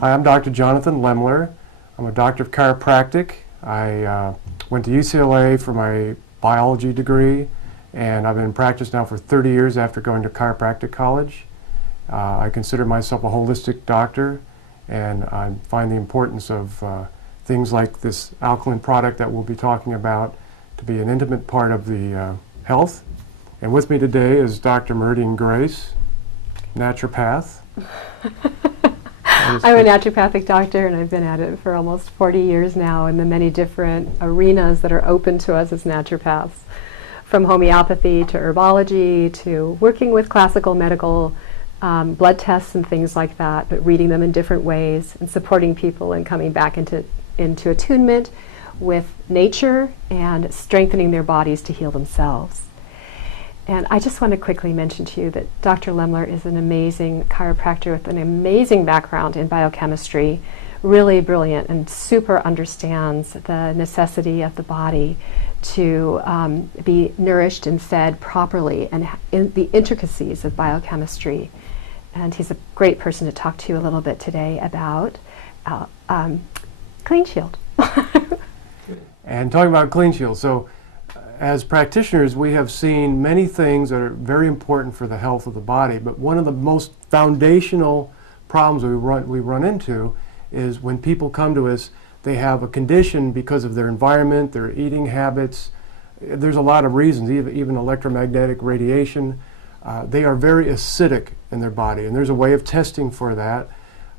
Hi, I'm Dr. Jonathan Lemler. I'm a doctor of chiropractic. I went to UCLA for my biology degree, and I've been in practice now for 30 years after going to chiropractic college. I consider myself a holistic doctor, and I find the importance of things like this alkaline product that we'll be talking about to be an intimate part of the health. And with me today is Dr. Meridan Grace, naturopath. I'm a naturopathic doctor, and I've been at it for almost 40 years now in the many different arenas that are open to us as naturopaths, from homeopathy to herbology to working with classical medical blood tests and things like that, but reading them in different ways and supporting people and coming back into attunement with nature and strengthening their bodies to heal themselves. And I just want to quickly mention to you that Dr. Lemler is an amazing chiropractor with an amazing background in biochemistry, really brilliant and super understands the necessity of the body to be nourished and fed properly and in the intricacies of biochemistry. And he's a great person to talk to you a little bit today about CleanShield. And talking about CleanShield, so as practitioners, we have seen many things that are very important for the health of the body, but one of the most foundational problems we run into is when people come to us, they have a condition because of their environment, their eating habits. There's a lot of reasons, even electromagnetic radiation. They are very acidic in their body, and there's a way of testing for that.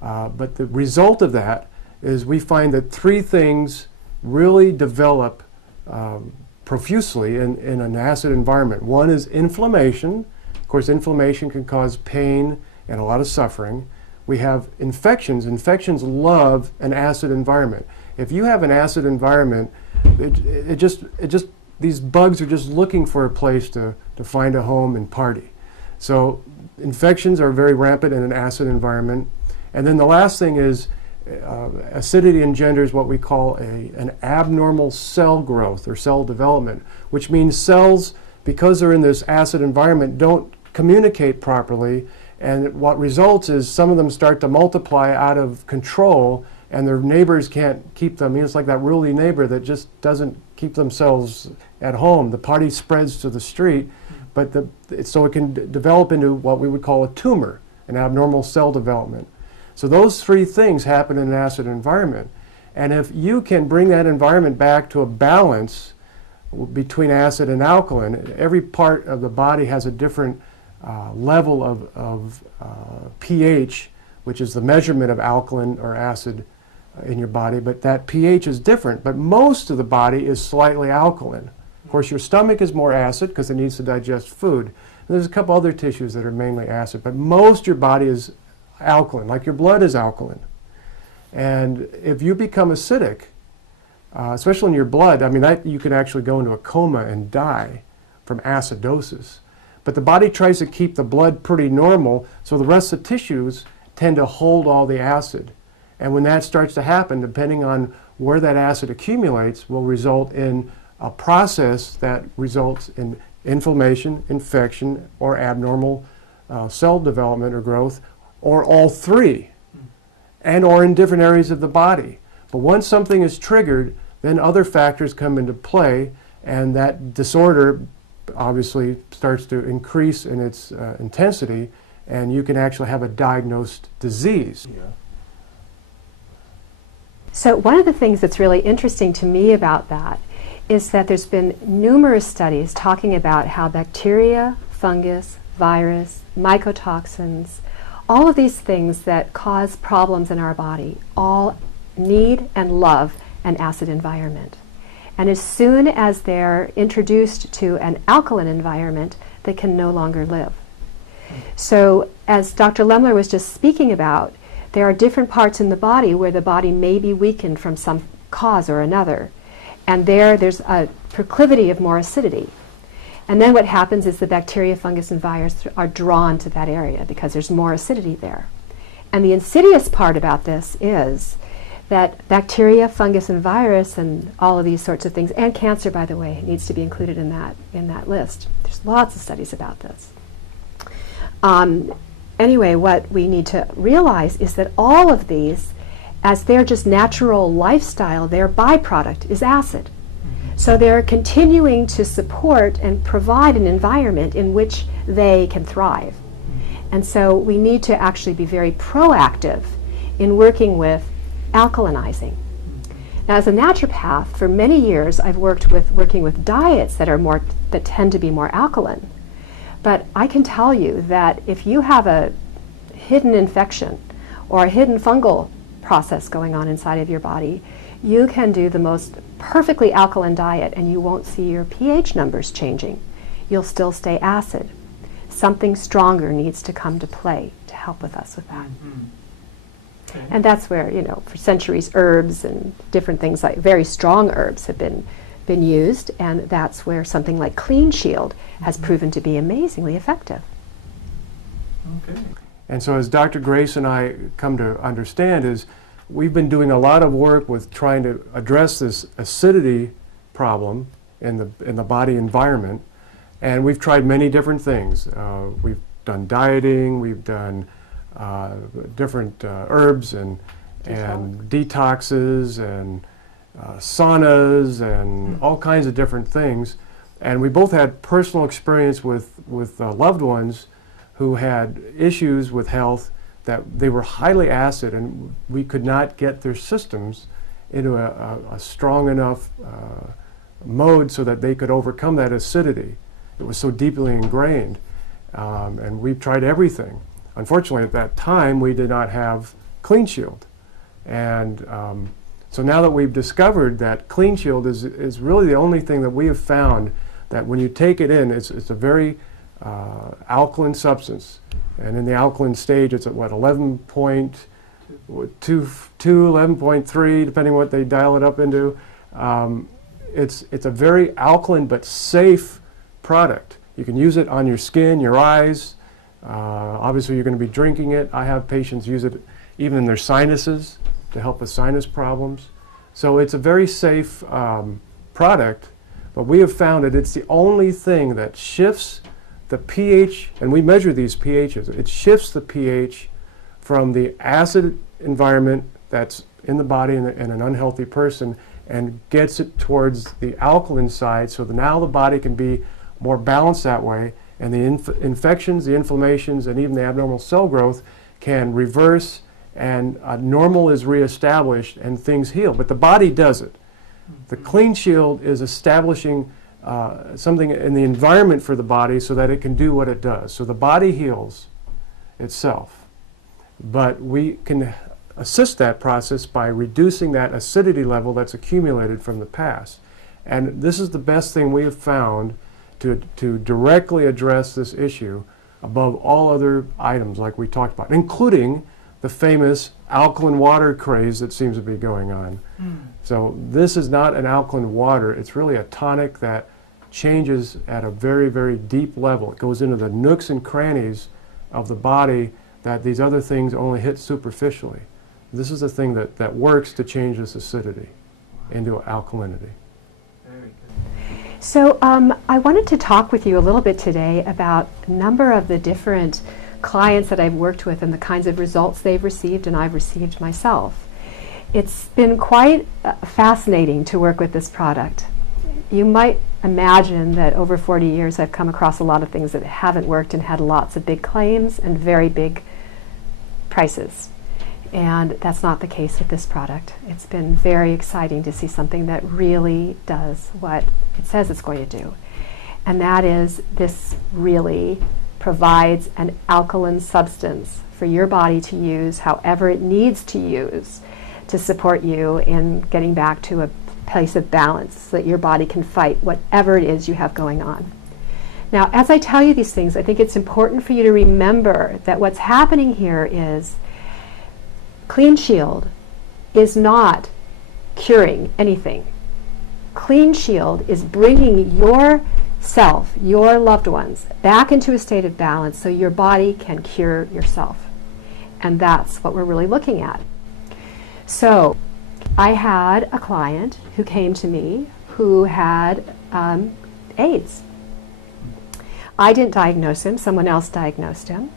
But the result of that is we find that three things really develop profusely in an acid environment. One is inflammation. Of course, inflammation can cause pain and a lot of suffering. We have infections. Infections love an acid environment. If you have an acid environment, these bugs are just looking for a place to find a home and party. So infections are very rampant in an acid environment. And then the last thing is acidity engenders what we call an abnormal cell growth or cell development, which means cells, because they're in this acid environment, don't communicate properly, and what results is some of them start to multiply out of control, and their neighbors can't keep them. It's like that ruly neighbor that just doesn't keep themselves at home. The party spreads to the street, but so it can develop into what we would call a tumor, an abnormal cell development. So those three things happen in an acid environment. And if you can bring that environment back to a balance between acid and alkaline, every part of the body has a different level of pH, which is the measurement of alkaline or acid in your body, but that pH is different. But most of the body is slightly alkaline. Of course, your stomach is more acid because it needs to digest food. And there's a couple other tissues that are mainly acid, but most of your body is alkaline, like your blood is alkaline. And if you become acidic, especially in your blood, I mean, you can actually go into a coma and die from acidosis. But the body tries to keep the blood pretty normal, so the rest of the tissues tend to hold all the acid. And when that starts to happen, depending on where that acid accumulates, will result in a process that results in inflammation, infection, or abnormal cell development or growth, or all three, and or in different areas of the body. But once something is triggered, then other factors come into play, and that disorder obviously starts to increase in its intensity, and you can actually have a diagnosed disease. Yeah. So one of the things that's really interesting to me about that is that there's been numerous studies talking about how bacteria, fungus, virus, mycotoxins, all of these things that cause problems in our body all need and love an acid environment. And as soon as they're introduced to an alkaline environment, they can no longer live. So as Dr. Lemler was just speaking about, there are different parts in the body where the body may be weakened from some cause or another. And there's a proclivity of more acidity. And then what happens is the bacteria, fungus, and virus are drawn to that area because there's more acidity there. And the insidious part about this is that bacteria, fungus, and virus, and all of these sorts of things, and cancer, by the way, needs to be included in that list. There's lots of studies about this. anyway, what we need to realize is that all of these, as their just natural lifestyle, their byproduct is acid. So they're continuing to support and provide an environment in which they can thrive. And so we need to actually be very proactive in working with alkalinizing. Now, as a naturopath, for many years I've working with diets that tend to be more alkaline. But I can tell you that if you have a hidden infection or a hidden fungal process going on inside of your body, you can do the most perfectly alkaline diet and you won't see your pH numbers changing. You'll still stay acid. Something stronger needs to come to play to help with us with that. Okay. And that's where, for centuries, herbs and different things like very strong herbs have been used, and that's where something like CleanShield has proven to be amazingly effective. Okay. And so as Dr. Grace and I come to understand is we've been doing a lot of work with trying to address this acidity problem in the body environment, and we've tried many different things. We've done dieting, we've done different herbs and detoxes and saunas and all kinds of different things. And we both had personal experience with loved ones who had issues with health, that they were highly acid and we could not get their systems into a strong enough mode so that they could overcome that acidity. It was so deeply ingrained. And we've tried everything. Unfortunately, at that time, we did not have CleanShield. And so now that we've discovered that CleanShield is really the only thing that we have found that when you take it in, it's a very alkaline substance. And in the alkaline stage, it's at 11.2, 11.3, depending what they dial it up into. It's a very alkaline but safe product. You can use it on your skin, your eyes. Obviously, you're going to be drinking it. I have patients use it even in their sinuses to help with sinus problems. So it's a very safe product, but we have found that it's the only thing that shifts the pH, and we measure these pHs. It shifts the pH from the acid environment that's in the body in an unhealthy person and gets it towards the alkaline side, so that now the body can be more balanced that way, and the infections, the inflammations, and even the abnormal cell growth can reverse, and normal is reestablished and things heal. But the body does it. The CleanShield is establishing something in the environment for the body so that it can do what it does. So the body heals itself. But we can assist that process by reducing that acidity level that's accumulated from the past. And this is the best thing we have found to directly address this issue above all other items like we talked about, including the famous alkaline water craze that seems to be going on. So this is not an alkaline water. It's really a tonic that changes at a very, very deep level. It goes into the nooks and crannies of the body that these other things only hit superficially. This is the thing that works to change this acidity into alkalinity. Very good. So I wanted to talk with you a little bit today about a number of the different clients that I've worked with and the kinds of results they've received and I've received myself. It's been quite fascinating to work with this product. You might imagine that over 40 years I've come across a lot of things that haven't worked and had lots of big claims and very big prices. And that's not the case with this product. It's been very exciting to see something that really does what it says it's going to do. And that is, this really provides an alkaline substance for your body to use however it needs to use to support you in getting back to a place of balance so that your body can fight whatever it is you have going on. Now, as I tell you these things, I think it's important for you to remember that what's happening here is CleanShield is not curing anything. CleanShield is bringing yourself, your loved ones, back into a state of balance so your body can cure yourself. And that's what we're really looking at. So I had a client who came to me who had AIDS. I didn't diagnose him, someone else diagnosed him.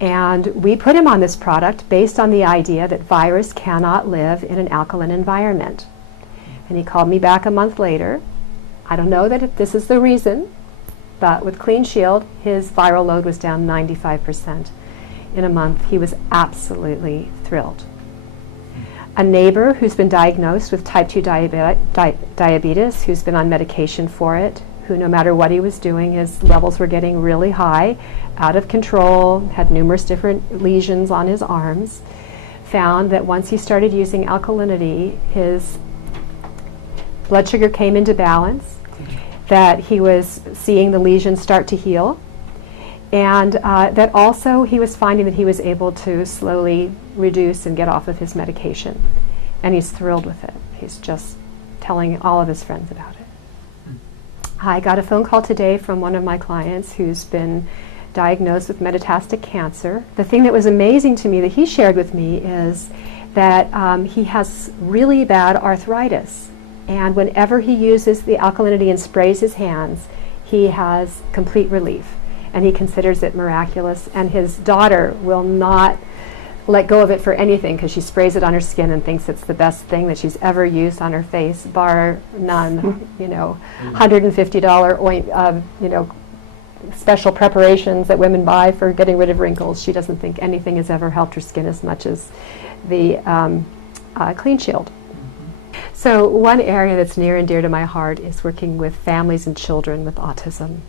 And we put him on this product based on the idea that virus cannot live in an alkaline environment. And he called me back a month later. I don't know that this is the reason, but with CleanShield, his viral load was down 95% in a month. He was absolutely thrilled. A neighbor who's been diagnosed with type 2 diabetes, who's been on medication for it, who no matter what he was doing, his levels were getting really high, out of control, had numerous different lesions on his arms, found that once he started using alkalinity, his blood sugar came into balance, that he was seeing the lesions start to heal, and that also he was finding that he was able to slowly reduce and get off of his medication. And he's thrilled with it. He's just telling all of his friends about it. I got a phone call today from one of my clients who's been diagnosed with metastatic cancer. The thing that was amazing to me that he shared with me is that he has really bad arthritis. And whenever he uses the alkalinity and sprays his hands, he has complete relief. And he considers it miraculous. And his daughter will not let go of it for anything because she sprays it on her skin and thinks it's the best thing that she's ever used on her face, bar none. $150 special preparations that women buy for getting rid of wrinkles. She doesn't think anything has ever helped her skin as much as the CleanShield. So one area that's near and dear to my heart is working with families and children with autism.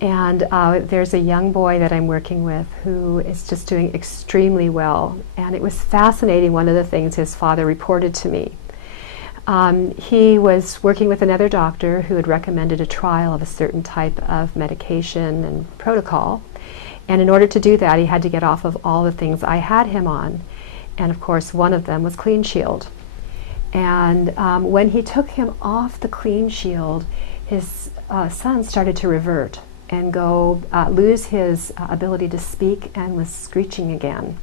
And there's a young boy that I'm working with who is just doing extremely well. And it was fascinating, one of the things his father reported to me. He was working with another doctor who had recommended a trial of a certain type of medication and protocol. And in order to do that, he had to get off of all the things I had him on. And of course, one of them was CleanShield. And when he took him off the CleanShield, his son started to revert and lose his ability to speak and was screeching again.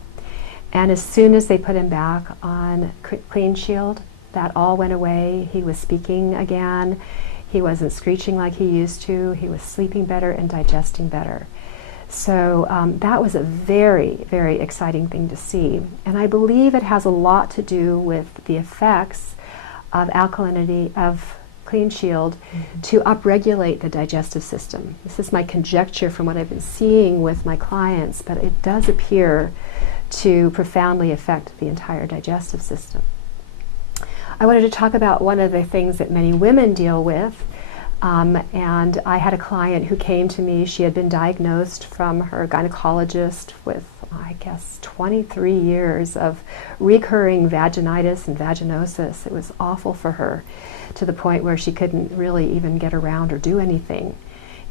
And as soon as they put him back on CleanShield, that all went away. He was speaking again. He wasn't screeching like he used to. He was sleeping better and digesting better. So that was a very, very exciting thing to see. And I believe it has a lot to do with the effects of alkalinity, of CleanShield, to upregulate the digestive system. This is my conjecture from what I've been seeing with my clients, but it does appear to profoundly affect the entire digestive system. I wanted to talk about one of the things that many women deal with. And I had a client who came to me. She had been diagnosed from her gynecologist with, I guess, 23 years of recurring vaginitis and vaginosis. It was awful for her, to the point where she couldn't really even get around or do anything.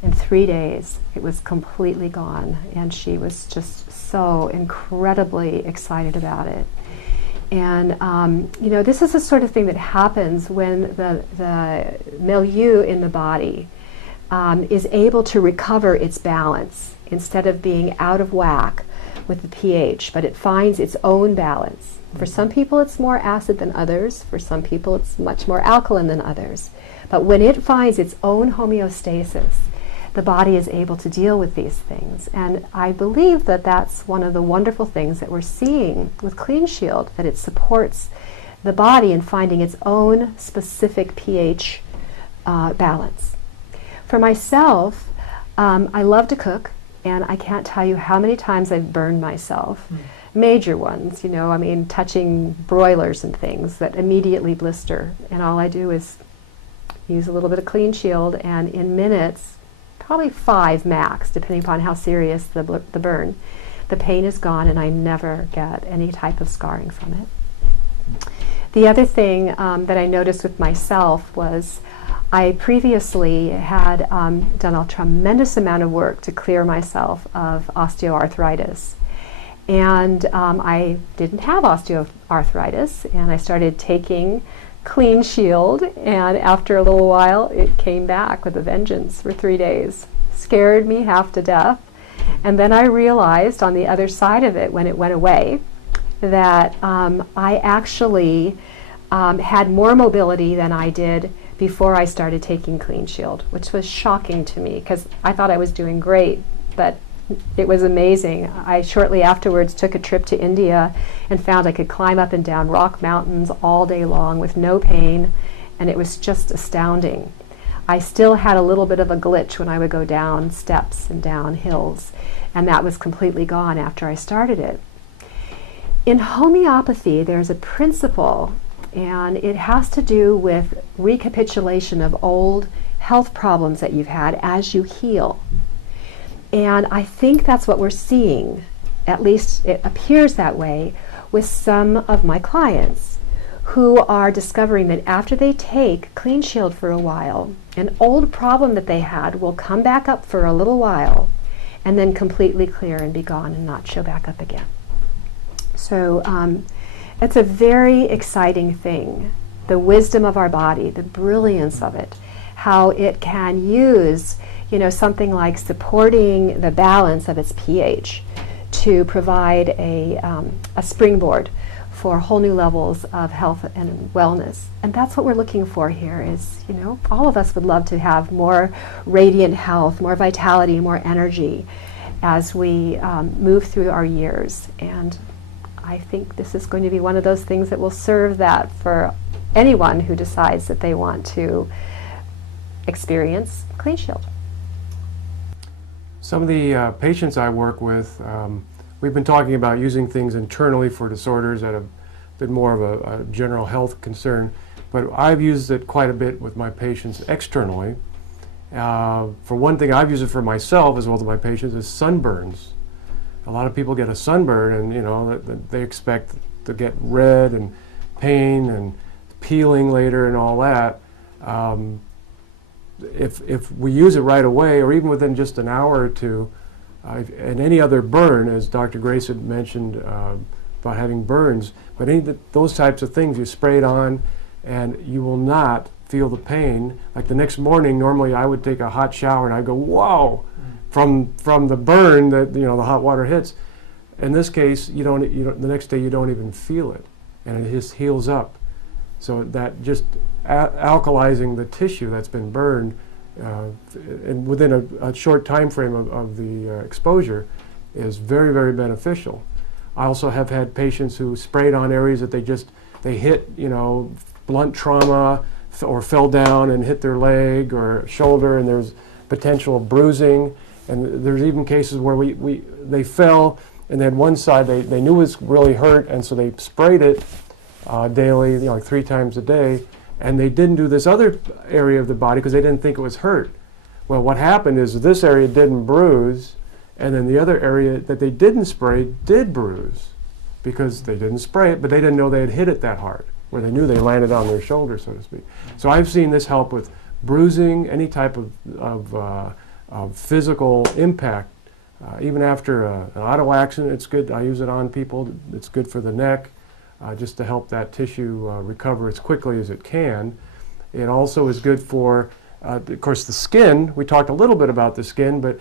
In 3 days, it was completely gone, and she was just so incredibly excited about it. And this is the sort of thing that happens when the milieu in the body is able to recover its balance instead of being out of whack with the pH, but it finds its own balance. For some people it's more acid than others. For some people it's much more alkaline than others. But when it finds its own homeostasis, the body is able to deal with these things. And I believe that that's one of the wonderful things that we're seeing with CleanShield, that it supports the body in finding its own specific pH balance. For myself, I love to cook, and I can't tell you how many times I've burned myself. Major ones, touching broilers and things that immediately blister. And all I do is use a little bit of CleanShield, and in minutes, probably 5 max, depending upon how serious the burn, the pain is gone, and I never get any type of scarring from it. The other thing that I noticed with myself was I previously had done a tremendous amount of work to clear myself of osteoarthritis. And I didn't have osteoarthritis, and I started taking CleanShield, and after a little while it came back with a vengeance for 3 days. Scared me half to death. And then I realized on the other side of it, when it went away, that I actually had more mobility than I did before I started taking CleanShield, which was shocking to me because I thought I was doing great, but It was amazing. I shortly afterwards took a trip to India and found I could climb up and down rock mountains all day long with no pain, and it was just astounding. I still had a little bit of a glitch when I would go down steps and down hills, and that was completely gone after I started it. In homeopathy, there's a principle, and it has to do with recapitulation of old health problems that you've had as you heal. And I think that's what we're seeing, at least it appears that way, with some of my clients who are discovering that after they take CleanShield for a while, an old problem that they had will come back up for a little while and then completely clear and be gone and not show back up again. So it's a very exciting thing, the wisdom of our body, the brilliance of it, how it can use, something like supporting the balance of its pH to provide a springboard for whole new levels of health and wellness. And that's what we're looking for here is, all of us would love to have more radiant health, more vitality, more energy as we move through our years. And I think this is going to be one of those things that will serve that for anyone who decides that they want to experience CleanShield. Some of the patients I work with, we've been talking about using things internally for disorders that have been more of a general health concern, but I've used it quite a bit with my patients externally. For one thing, I've used it for myself as well as my patients is sunburns. A lot of people get a sunburn and they expect to get red and pain and peeling later and all that. If we use it right away, or even within just an hour or two, and any other burn, as Dr. Grace had mentioned about having burns, but those types of things, you spray it on and you will not feel the pain. Like the next morning, normally I would take a hot shower and I'd go, whoa, from the burn that the hot water hits. In this case, the next day you don't even feel it, and it just heals up. So that just alkalizing the tissue that's been burned and within a short time frame of the exposure is very, very beneficial. I also have had patients who sprayed on areas that they hit, blunt trauma or fell down and hit their leg or shoulder, and there's potential of bruising. And there's even cases where they fell and they had one side they knew was really hurt, and so they sprayed it daily, like 3 times a day, and they didn't do this other area of the body because they didn't think it was hurt. Well, what happened is this area didn't bruise, and then the other area that they didn't spray did bruise because they didn't spray it, but they didn't know they had hit it that hard, where they knew they landed on their shoulder, so to speak. So I've seen this help with bruising, any type of physical impact. Even after an auto accident, it's good. I use it on people. It's good for the neck, just to help that tissue recover as quickly as it can. It also is good for, of course, the skin. We talked a little bit about the skin, but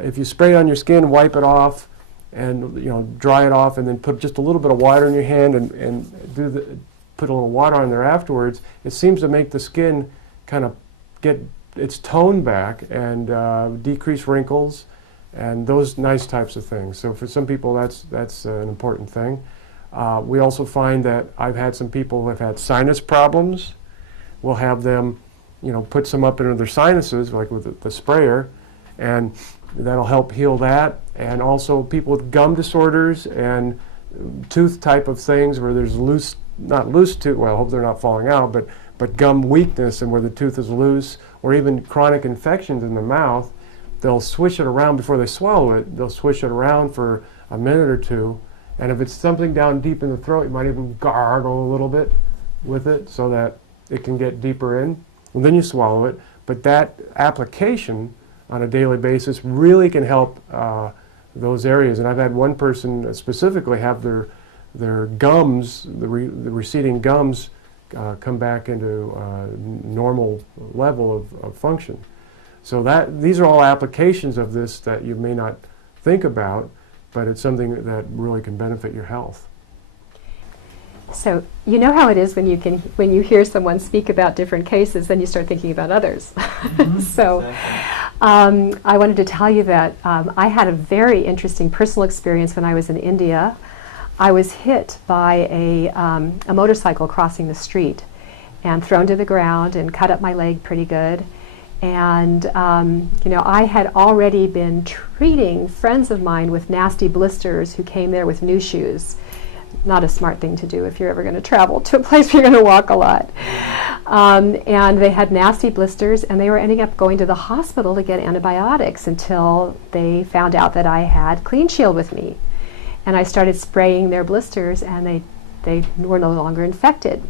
if you spray it on your skin, wipe it off, and dry it off, and then put just a little bit of water in your hand and put a little water on there afterwards, it seems to make the skin kind of get its tone back and decrease wrinkles and those nice types of things. So for some people, that's an important thing. We also find that I've had some people who have had sinus problems. We'll have them, put some up into their sinuses, like with the sprayer, and that'll help heal that. And also people with gum disorders and tooth type of things where there's not loose tooth, well, I hope they're not falling out, but gum weakness and where the tooth is loose, or even chronic infections in the mouth, they'll swish it around before they swallow it. They'll swish it around for a minute or two. And if it's something down deep in the throat, you might even gargle a little bit with it so that it can get deeper in. And then you swallow it. But that application on a daily basis really can help those areas. And I've had one person specifically have their gums, the receding gums, come back into normal level of function. So these are all applications of this that you may not think about, but it's something that really can benefit your health. So you know how it is when you hear someone speak about different cases, then you start thinking about others. Mm-hmm. So Exactly. I wanted to tell you that I had a very interesting personal experience when I was in India. I was hit by a motorcycle crossing the street and thrown to the ground and cut up my leg pretty good. And I had already been treating friends of mine with nasty blisters who came there with new shoes. Not a smart thing to do if you're ever going to travel to a place where you're going to walk a lot. And they had nasty blisters, and they were ending up going to the hospital to get antibiotics until they found out that I had CleanShield with me. And I started spraying their blisters, and they were no longer infected.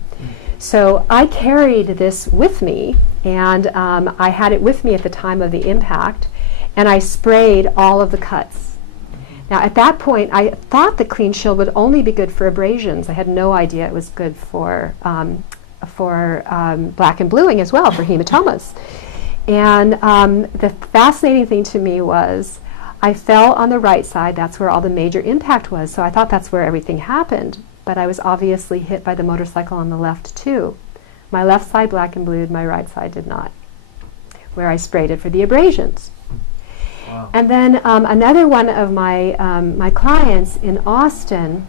So I carried this with me, and I had it with me at the time of the impact, and I sprayed all of the cuts. Now at that point, I thought the CleanShield would only be good for abrasions. I had no idea it was good for black and bluing as well, for hematomas. And the fascinating thing to me was I fell on the right side. That's where all the major impact was. So I thought that's where everything happened. But I was obviously hit by the motorcycle on the left too. My left side black and blued, my right side did not, where I sprayed it for the abrasions. Wow. And then another one of my clients in Austin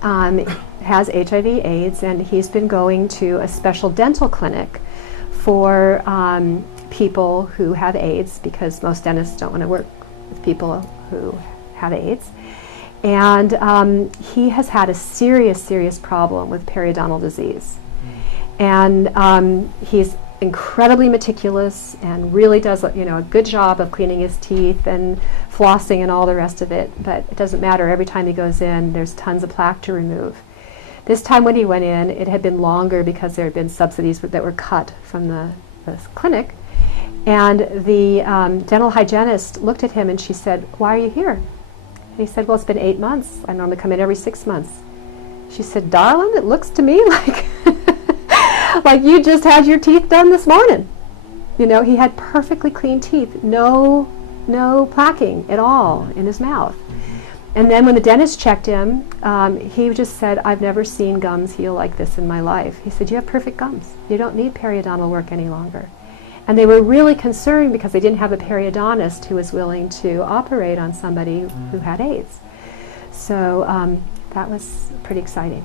has HIV/AIDS, and he's been going to a special dental clinic for people who have AIDS, because most dentists don't want to work with people who have AIDS. And he has had a serious problem with periodontal disease. And he's incredibly meticulous and really does a good job of cleaning his teeth and flossing and all the rest of it. But it doesn't matter. Every time he goes in, there's tons of plaque to remove. This time when he went in, it had been longer because there had been subsidies that were cut from the clinic. And the dental hygienist looked at him and she said, "Why are you here?" And he said, "Well, it's been 8 months. I normally come in every 6 months." She said, "Darling, it looks to me like like you just had your teeth done this morning." He had perfectly clean teeth, no plaquing at all in his mouth. And then when the dentist checked him, he just said, "I've never seen gums heal like this in my life." He said, "You have perfect gums. You don't need periodontal work any longer." And they were really concerned because they didn't have a periodontist who was willing to operate on somebody who had AIDS. So that was pretty exciting.